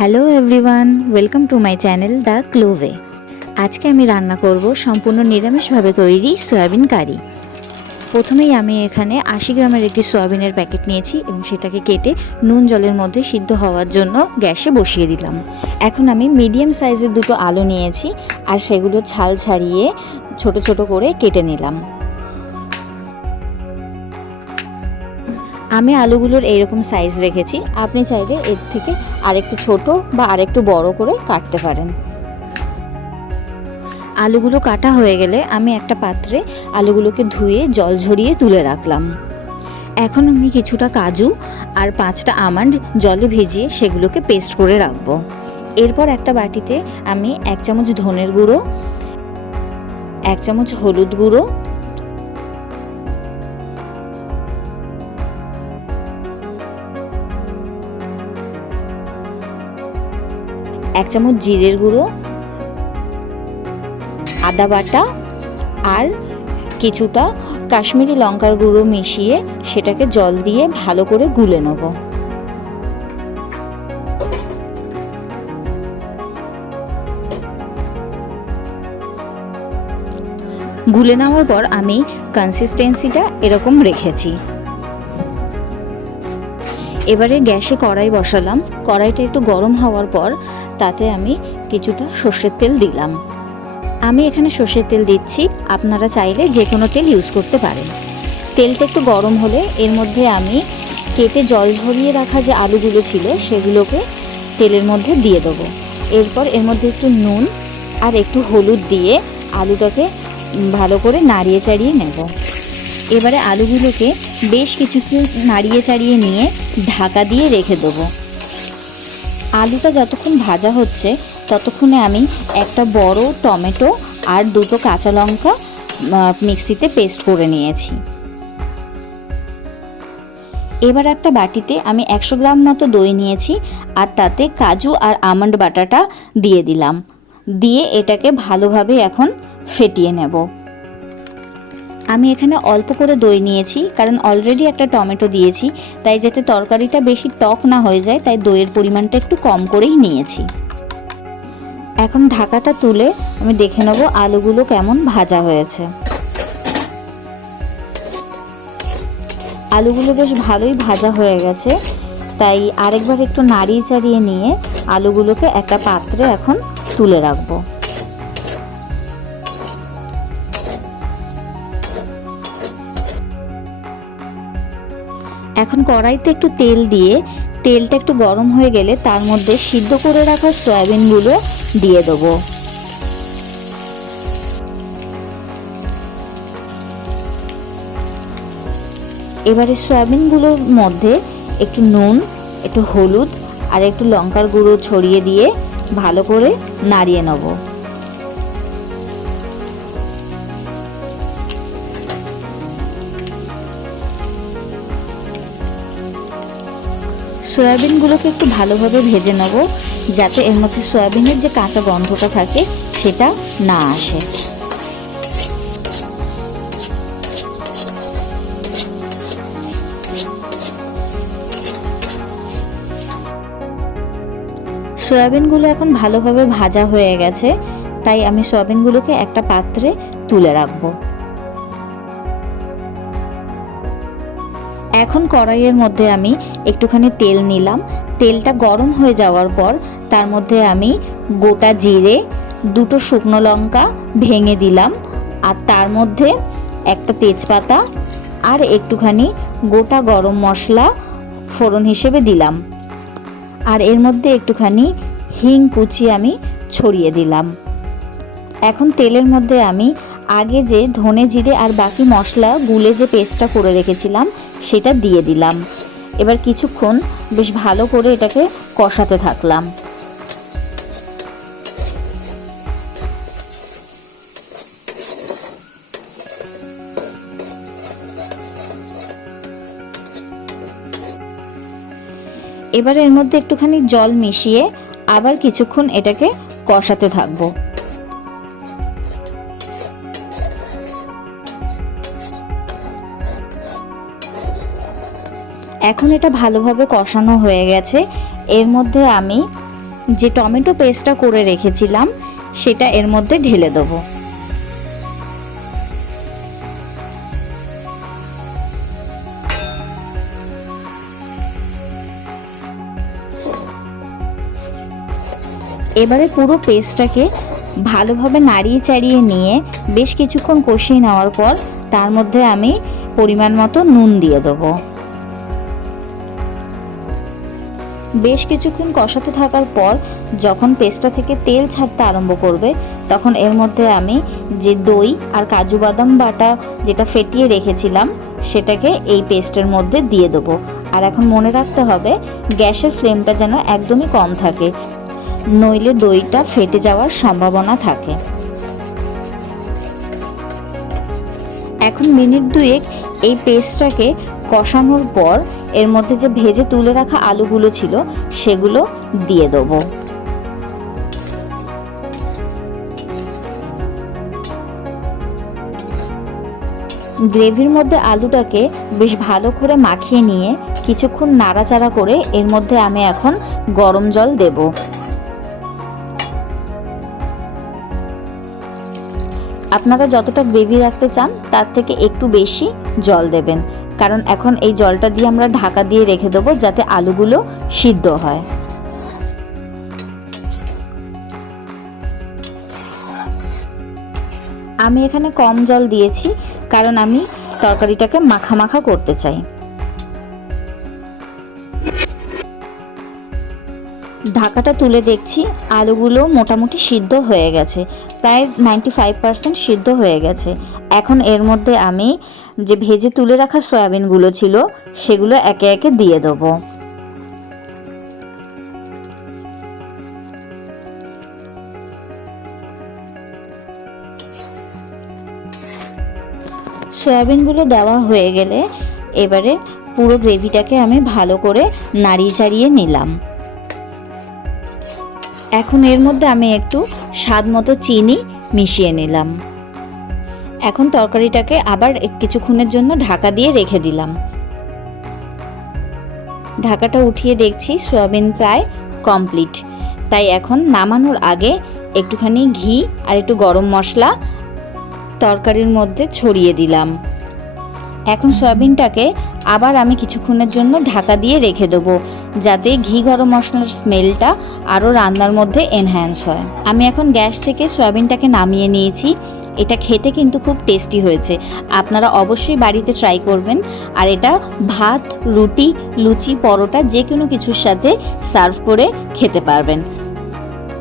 Hello everyone, welcome to my channel the ক্লোভে। আজকে আমি রান্না করব সম্পূর্ণ নিরামিষভাবে তৈরি সয়াবিন কারি। প্রথমেই আমি এখানে 80 গ্রামের একটি সয়াবিনের প্যাকেট নিয়েছি এবং সেটাকে কেটে নুন জলের মধ্যে সিদ্ধ হওয়ার জন্য গ্যাসে বসিয়ে দিলাম। এখন আমি মিডিয়াম সাইজের দুটো আলু নিয়েছি আর সেগুলো ছাল ছাড়িয়ে ছোট ছোট করে কেটে নিলাম। আমি আলুগুলোর এইরকম সাইজ রেখেছি, আপনি চাইলে এর থেকে আরেকটু ছোট বা আরেকটু বড় করে কাটতে পারেন। আলুগুলো কাটা হয়ে গেলে আমি একটা পাত্রে আলুগুলোকে ধুয়ে জল ঝরিয়ে তুলে রাখলাম। এখন আমি কিছুটা কাজু আর 5টা আমন্ড জলে ভিজিয়ে সেগুলোকে পেস্ট করে রাখবো। এরপর একটা বাটিতে আমি 1 চামচ ধনের গুঁড়ো, 1 চামচ হলুদ গুঁড়ো, 1 চামচ জিরের গুঁড়ো, আদা বাটা আর কিছুটা কাশ্মীরি লঙ্কার গুঁড়ো মিশিয়ে সেটাকে জল দিয়ে ভালো করে গুলে নেব। গুলে নেওয়ার পর আমি কনসিস্টেন্সিটা এরকম রেখেছি। এবারে গ্যাসে কড়াই বসালাম। কড়াইটা একটু গরম হওয়ার পর তাতে আমি কিছুটা সর্ষের তেল দিলাম। আমি এখানে সর্ষের তেল দিচ্ছি, আপনারা চাইলে যে কোনো তেল ইউজ করতে পারেন। তেলটা একটু গরম হলে এর মধ্যে আমি কেটে জল ঝরিয়ে রাখা যে আলুগুলো ছিল সেগুলোকে তেলের মধ্যে দিয়ে দেবো। এরপর এর মধ্যে একটু নুন আর একটু হলুদ দিয়ে আলুটাকে ভালো করে নাড়িয়ে চাড়িয়ে নেব। এবারে আলুগুলোকে বেশ কিছুক্ষণ নাড়িয়ে চাড়িয়ে নিয়ে ঢাকা দিয়ে রেখে দেবো। আলুটা যতক্ষণ ভাজা হচ্ছে ততক্ষণে আমি একটা বড় টমেটো আর 2টো কাঁচা লঙ্কা মিক্সিতে পেস্ট করে নিয়েছি। এবার একটা বাটিতে আমি 100 গ্রাম মতো দই নিয়েছি আর তাতে কাজু আর আমন্ড বাটাটা দিয়ে দিলাম। দিয়ে এটাকে ভালোভাবে এখন ফেটিয়ে নেব। আমি এখানে অল্প করে দই নিয়েছি, কারণ অলরেডি একটা টমেটো দিয়েছি, তাই যাতে তরকারিটা বেশি টক না হয়ে যায় তাই দইয়ের পরিমাণটা একটু কম করেই নিয়েছি। এখন ঢাকাটা তুলে আমি দেখে নেব আলুগুলো কেমন ভাজা হয়েছে। আলুগুলো বেশ ভালোই ভাজা হয়ে গেছে, তাই আরেকবার একটু নাড়িয়ে চাড়িয়ে নিয়ে আলুগুলোকে একটা পাত্রে এখন তুলে রাখবো। এখন কড়াইতে একটু তেল দিয়ে তেলটা একটু গরম হয়ে গেলে তার মধ্যে সিদ্ধ করে রাখা সয়াবিনগুলো দিয়ে দেবো। এবারে সয়াবিনগুলোর মধ্যে একটু নুন, একটু হলুদ আর একটু লঙ্কার গুঁড়ো ছড়িয়ে দিয়ে ভালো করে নাড়িয়ে নেব। সয়াবিনগুলোকে একটু ভালোভাবে ভেজে নেব, যাতে এর মধ্যে সয়াবিনের যে কাঁচা গন্ধটা থাকে সেটা না আসে। সয়াবিনগুলো এখন ভালোভাবে ভাজা হয়ে গেছে, তাই আমি সয়াবিনগুলোকে একটা পাত্রে তুলে রাখবো। এখন কড়াইয়ের মধ্যে আমি একটুখানি তেল নিলাম। তেলটা গরম হয়ে যাওয়ার পর তার মধ্যে আমি গোটা জিরে, 2টো শুকনো লঙ্কা ভেঙে দিলাম আর তার মধ্যে একটা তেজপাতা আর একটুখানি গোটা গরম মশলা ফোড়ন হিসেবে দিলাম। আর এর মধ্যে একটুখানি হিং কুচি আমি ছড়িয়ে দিলাম। এখন তেলের মধ্যে আমি আগে যে ধনে জিরে আর বাকি মশলা গুলে যে পেস্টটা করে রেখেছিলাম সেটা দিয়ে দিলাম। এবার কিছুক্ষণ বেশ ভালো করে এটাকে কষাতে থাকলাম। এবার এর মধ্যে একটুখানি জল মিশিয়ে আবার কিছুক্ষণ এটাকে কষাতে থাকবো। এখন এটা ভালোভাবে কষানো হয়ে গেছে। এর মধ্যে আমি যে টমেটো পেস্টটা করে রেখেছিলাম সেটা এর মধ্যে ঢেলে দেবো। এবারে পুরো পেস্টটাকে ভালোভাবে নাড়িয়ে চাড়িয়ে নিয়ে বেশ কিছুক্ষণ কষিয়ে নেওয়ার পর তার মধ্যে আমি পরিমাণ মতো নুন দিয়ে দেবো। বেশ কিছুক্ষণ কষাতে থাকার পর যখন পেস্টটা থেকে তেল ছাড়তে আরম্ভ করবে তখন এর মধ্যে আমি যে দই আর কাজু বাদাম বাটা যেটা ফেটিয়ে রেখেছিলাম সেটাকে এই পেস্টের মধ্যে দিয়ে দেবো। আর এখন মনে রাখতে হবে গ্যাসের ফ্লেমটা যেন একদমই কম থাকে, নইলে দইটা ফেটে যাওয়ার সম্ভাবনা থাকে। এখন মিনিট দুয়েক এই পেস্টটাকে কষানোর পর এর মধ্যে যে ভেজে তুলে রাখা আলুগুলো ছিল সেগুলো দিয়ে দেবো। গ্রেভির মধ্যে আলুটাকে বেশ ভালো করে মাখিয়ে নিয়ে কিছুক্ষণ নাড়াচাড়া করে এর মধ্যে আমি এখন গরম জল দেব। আপনারা যতটা গ্রেভি রাখতে চান তার থেকে একটু বেশি জল দেবেন, কারণ এখন এই জলটা দিয়ে আমরা ঢাকা দিয়ে রেখে দেবো যাতে আলুগুলো সিদ্ধ হয়। আমি এখানে কম জল দিয়েছি কারণ আমি তরকারিটাকে মাখা মাখা করতে চাই। ঢাকাটা তুলে দেখছি আলুগুলো মোটামুটি সিদ্ধ হয়ে গেছে, প্রায় 95% সিদ্ধ হয়ে গেছে। এখন এর মধ্যে আমি যে ভেজে তুলে রাখা সয়াবিনগুলো ছিল সেগুলো একে একে দিয়ে দেবো। সয়াবিনগুলো দেওয়া হয়ে গেলে এবারে পুরো গ্রেভিটাকে আমি ভালো করে নাড়িয়ে চাড়িয়ে নিলাম। এখন এর মধ্যে আমি একটু স্বাদ মতো চিনি মিশিয়ে নিলাম। এখন তরকারিটাকে আবার কিছুক্ষণের জন্য ঢাকা দিয়ে রেখে দিলাম। ঢাকাটা উঠিয়ে দেখছি সয়াবিন প্রায় কমপ্লিট, তাই এখন নামানোর আগে একটুখানি ঘি আর একটু গরম মশলা তরকারির মধ্যে ছড়িয়ে দিলাম। এখন সয়াবিনটাকে আবার আমি কিছুক্ষণের জন্য ঢাকা দিয়ে রেখে দেবো যাতে ঘি গরম মশলার স্মেলটা আরও রান্নার মধ্যে এনহ্যান্স হয়। আমি এখন গ্যাস থেকে সয়াবিনটাকে নামিয়ে নিয়েছি। এটা খেতে কিন্তু খুব টেস্টি হয়েছে, আপনারা অবশ্যই বাড়িতে ট্রাই করবেন। আর এটা ভাত, রুটি, লুচি, পরোটা যে কোনো কিছুর সাথে সার্ভ করে খেতে পারবেন।